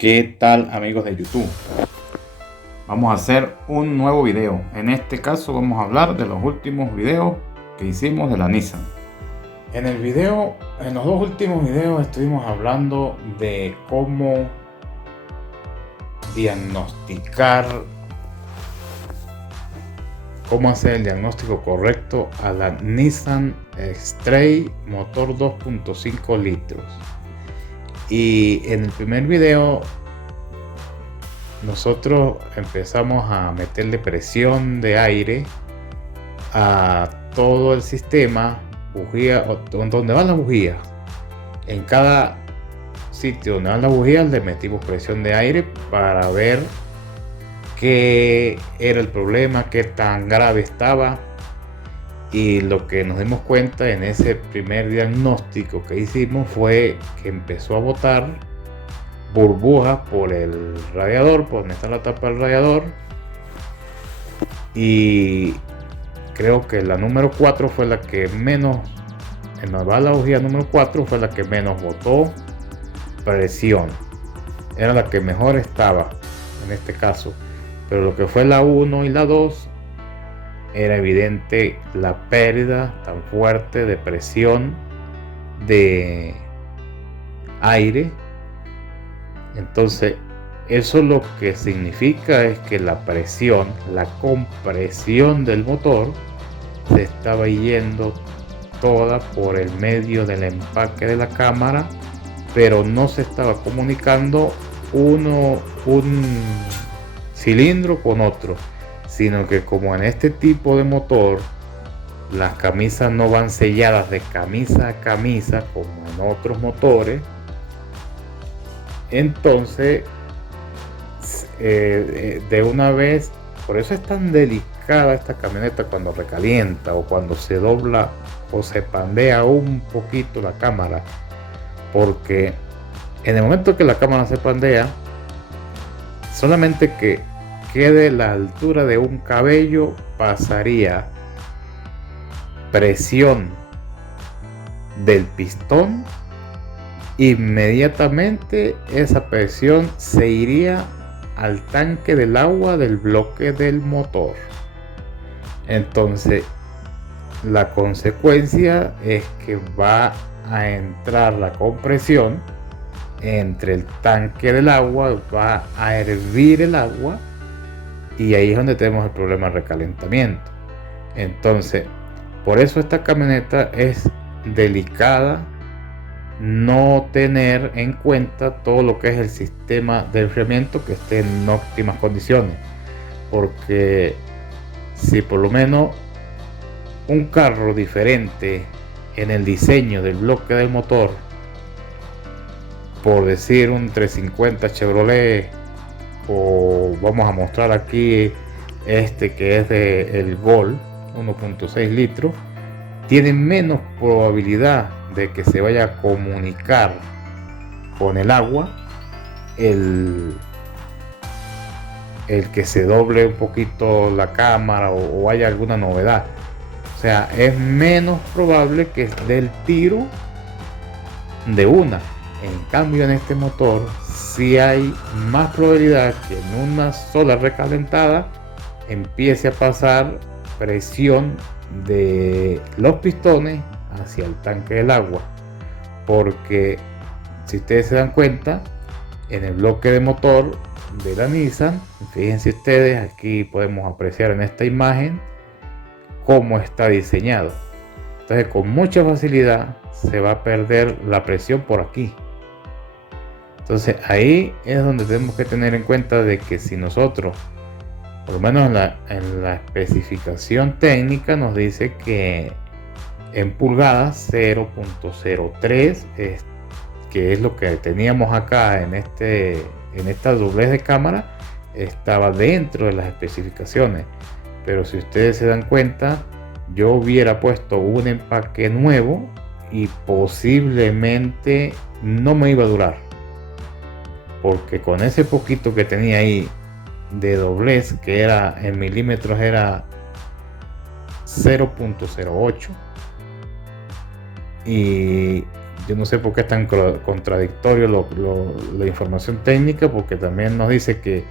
¿Qué tal, amigos de YouTube? Vamos a hacer un nuevo video. En este caso vamos a hablar de los últimos videos que hicimos de la Nissan. En los dos últimos videos estuvimos hablando de cómo diagnosticar, cómo hacer el diagnóstico correcto a la Nissan X-Trail motor 2.5 litros. Y en el primer video nosotros empezamos a meterle presión de aire a todo el sistema, bujía, donde van las bujías. En cada sitio donde van las bujías le metimos presión de aire para ver qué era el problema, qué tan grave estaba. Y lo que nos dimos cuenta en ese primer diagnóstico que hicimos fue que empezó a botar burbujas por el radiador, por donde está la tapa del radiador. Y creo que la número 4 fue la que menos, en la bala bujía número 4 fue la que menos botó presión. Era la que mejor estaba en este caso. Pero lo que fue la 1 y la 2, era evidente la pérdida tan fuerte de presión de aire. Entonces eso lo que significa es que la presión, la compresión del motor se estaba yendo toda por el medio del empaque de la cámara, pero no se estaba comunicando un cilindro con otro, sino que como en este tipo de motor las camisas no van selladas de camisa a camisa como en otros motores, entonces de una vez, por eso es tan delicada esta camioneta cuando recalienta o cuando se dobla o se pandea un poquito la cámara, porque en el momento que la cámara se pandea, solamente que quede la altura de un cabello pasaría presión del pistón, inmediatamente esa presión se iría al tanque del agua del bloque del motor. Entonces la consecuencia es que va a entrar la compresión entre el tanque del agua, va a hervir el agua, y ahí es donde tenemos el problema de recalentamiento. Entonces, por eso esta camioneta es delicada no tener en cuenta todo lo que es el sistema de enfriamiento que esté en óptimas condiciones, porque si por lo menos un carro diferente en el diseño del bloque del motor, por decir un 350 Chevrolet, o vamos a mostrar aquí este que es de el Gol 1.6 litros, tiene menos probabilidad de que se vaya a comunicar con el agua el que se doble un poquito la cámara o haya alguna novedad. O sea, es menos probable que dé el tiro de una. En cambio, en este motor sí hay más probabilidad que en una sola recalentada empiece a pasar presión de los pistones hacia el tanque del agua, porque si ustedes se dan cuenta, en el bloque de motor de la Nissan, fíjense ustedes, aquí podemos apreciar en esta imagen cómo está diseñado. Entonces con mucha facilidad se va a perder la presión por aquí. Entonces ahí es donde tenemos que tener en cuenta de que si nosotros, por lo menos en la especificación técnica, nos dice que en pulgadas 0.03, que es lo que teníamos acá en esta doblez de cámara, estaba dentro de las especificaciones. Pero si ustedes se dan cuenta, yo hubiera puesto un empaque nuevo y posiblemente no me iba a durar, porque con ese poquito que tenía ahí de doblez, que era en milímetros, era 0.08, y yo no sé por qué es tan contradictorio la información técnica, porque también nos dice que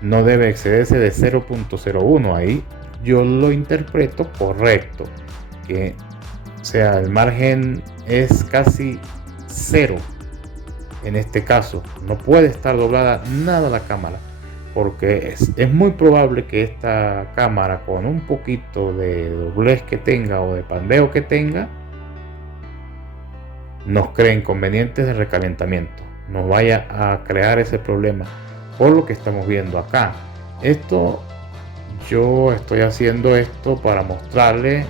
no debe excederse de 0.01. Ahí yo lo interpreto correcto, que o sea, el margen es casi cero. En este caso no puede estar doblada nada la cámara, porque es muy probable que esta cámara, con un poquito de doblez que tenga o de pandeo que tenga, nos cree inconvenientes de recalentamiento, nos vaya a crear ese problema por lo que estamos viendo acá. Yo estoy haciendo esto para mostrarle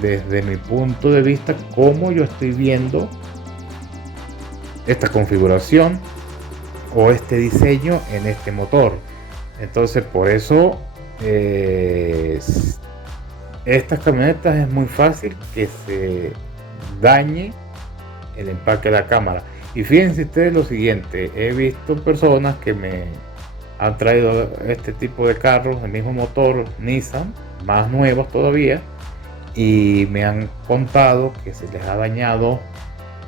desde mi punto de vista cómo yo estoy viendo esta configuración o este diseño en este motor. Entonces, por eso estas camionetas es muy fácil que se dañe el empaque de la cámara. Y fíjense ustedes lo siguiente, he visto personas que me han traído este tipo de carros, el mismo motor Nissan, más nuevos todavía, y me han contado que se les ha dañado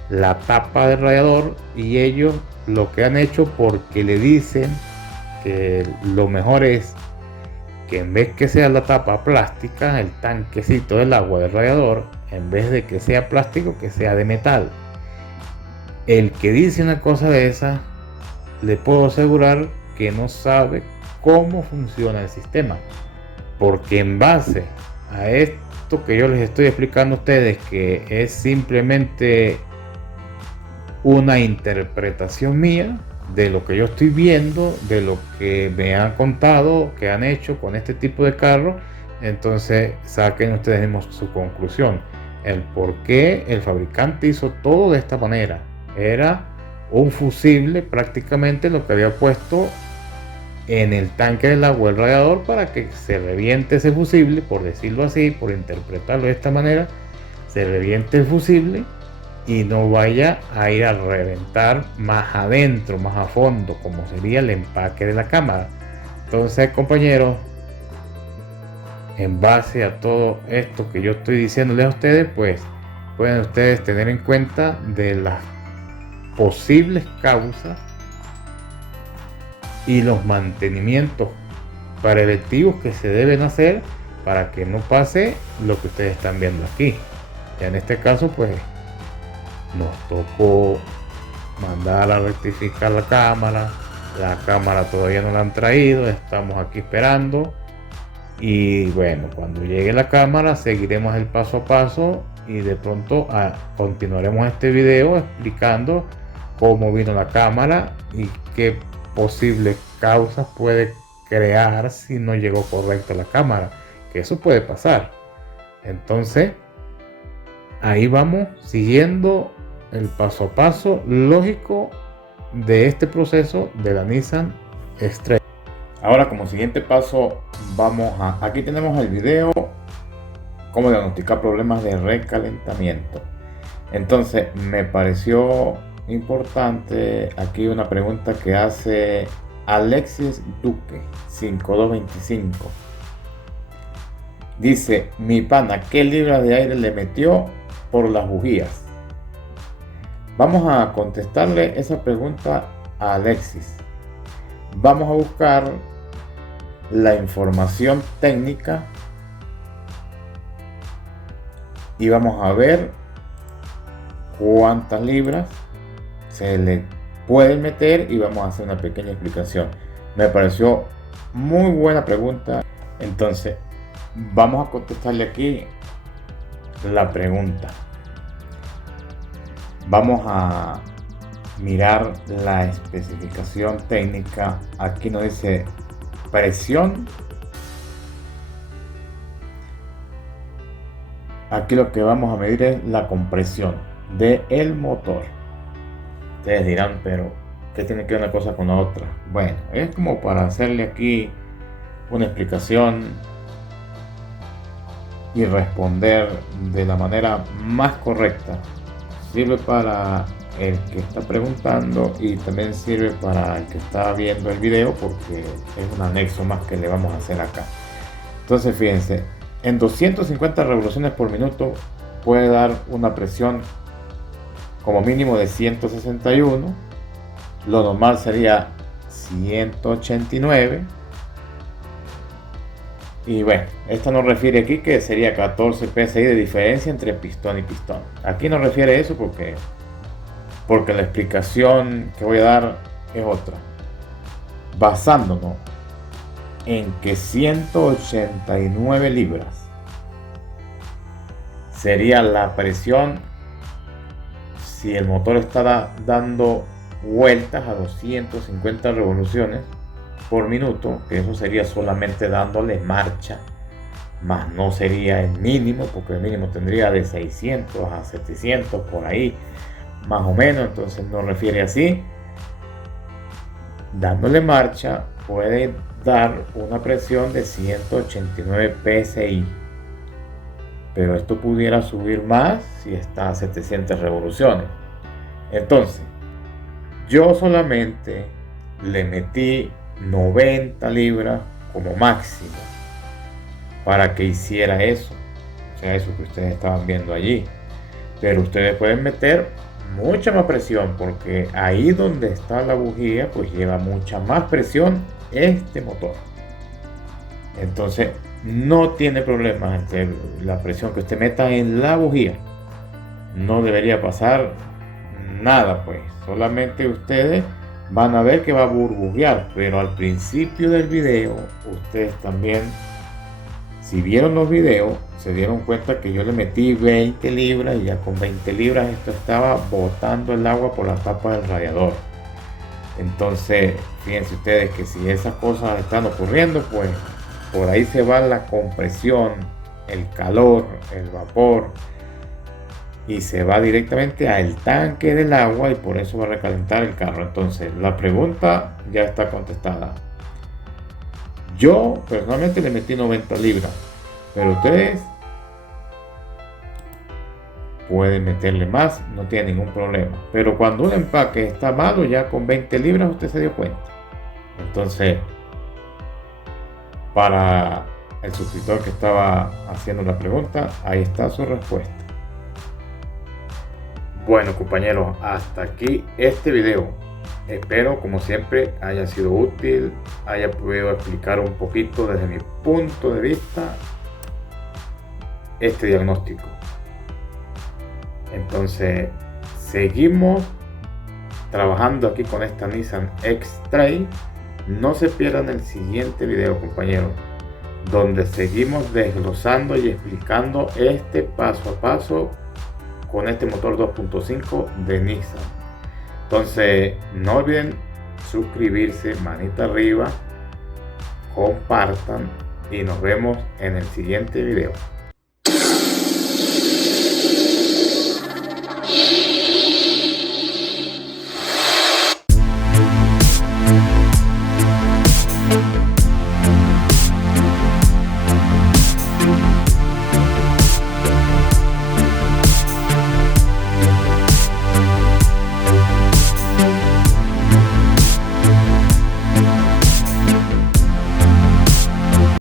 la tapa del radiador, y ellos lo que han hecho, porque le dicen que lo mejor es que en vez que sea la tapa plástica, el tanquecito del agua del radiador, en vez de que sea plástico, que sea de metal. El que dice una cosa de esa, le puedo asegurar que no sabe cómo funciona el sistema, porque en base a esto que yo les estoy explicando a ustedes, que es simplemente una interpretación mía de lo que yo estoy viendo, de lo que me han contado que han hecho con este tipo de carro, entonces saquen ustedes mismos su conclusión, el por qué el fabricante hizo todo de esta manera. Era un fusible prácticamente lo que había puesto en el tanque del agua del radiador para que se reviente ese fusible, por decirlo así, por interpretarlo de esta manera, se reviente el fusible y no vaya a ir a reventar más adentro, más a fondo, como sería el empaque de la cámara. Entonces, compañeros, en base a todo esto que yo estoy diciéndoles a ustedes, pues pueden ustedes tener en cuenta de las posibles causas y los mantenimientos preventivos que se deben hacer para que no pase lo que ustedes están viendo aquí. Ya en este caso, pues nos tocó mandar a rectificar la cámara todavía no la han traído, estamos aquí esperando, y bueno, cuando llegue la cámara seguiremos el paso a paso, y de pronto continuaremos este video explicando cómo vino la cámara y qué posibles causas puede crear si no llegó correcta la cámara, que eso puede pasar. Entonces ahí vamos siguiendo el paso a paso lógico de este proceso de la Nissan X-Trail. Ahora, como siguiente paso, aquí tenemos el video cómo diagnosticar problemas de recalentamiento. Entonces me pareció importante aquí una pregunta que hace Alexis Duque 5225. Dice: mi pana, ¿qué libras de aire le metió por las bujías? Vamos a contestarle esa pregunta a Alexis. Vamos a buscar la información técnica y vamos a ver cuántas libras se le pueden meter, y vamos a hacer una pequeña explicación. Me pareció muy buena pregunta, entonces vamos a contestarle aquí la pregunta. Vamos a mirar la especificación técnica. Aquí nos dice presión. Aquí lo que vamos a medir es la compresión del motor. Ustedes dirán, pero ¿qué tiene que ver una cosa con la otra? Bueno, es como para hacerle aquí una explicación y responder de la manera más correcta. Sirve para el que está preguntando y también sirve para el que está viendo el video, porque es un anexo más que le vamos a hacer acá. Entonces fíjense, en 250 revoluciones por minuto puede dar una presión como mínimo de 161, lo normal sería 189. Y bueno, esto nos refiere aquí que sería 14 psi de diferencia entre pistón y pistón. Aquí nos refiere eso porque la explicación que voy a dar es otra. Basándonos en que 189 libras sería la presión si el motor está dando vueltas a 250 revoluciones por minuto, que eso sería solamente dándole marcha, más no sería el mínimo, porque el mínimo tendría de 600 a 700 por ahí, más o menos. Entonces nos refiere así: dándole marcha puede dar una presión de 189 psi, pero esto pudiera subir más si está a 700 revoluciones. Entonces yo solamente le metí 90 libras como máximo para que hiciera eso, o sea, eso que ustedes estaban viendo allí. Pero ustedes pueden meter mucha más presión, porque ahí donde está la bujía pues lleva mucha más presión este motor. Entonces no tiene problema entre la presión que usted meta en la bujía, no debería pasar nada, pues solamente ustedes van a ver que va a burbujear. Pero al principio del video, ustedes también, si vieron los videos, se dieron cuenta que yo le metí 20 libras y ya con 20 libras esto estaba botando el agua por la tapa del radiador. Entonces fíjense ustedes que si esas cosas están ocurriendo, pues por ahí se va la compresión, el calor, el vapor, y se va directamente al tanque del agua, y por eso va a recalentar el carro. Entonces la pregunta ya está contestada. Yo personalmente le metí 90 libras, pero ustedes pueden meterle más, no tiene ningún problema. Pero cuando un empaque está malo, ya con 20 libras usted se dio cuenta. Entonces, para el suscriptor que estaba haciendo la pregunta, ahí está su respuesta. Bueno, compañeros, hasta aquí este video. Espero, como siempre, haya sido útil, haya podido explicar un poquito desde mi punto de vista este diagnóstico. Entonces seguimos trabajando aquí con esta Nissan X-Trail. No se pierdan el siguiente video, compañeros, donde seguimos desglosando y explicando este paso a paso con este motor 2.5 de Nissan. Entonces no olviden suscribirse, manita arriba, compartan y nos vemos en el siguiente video.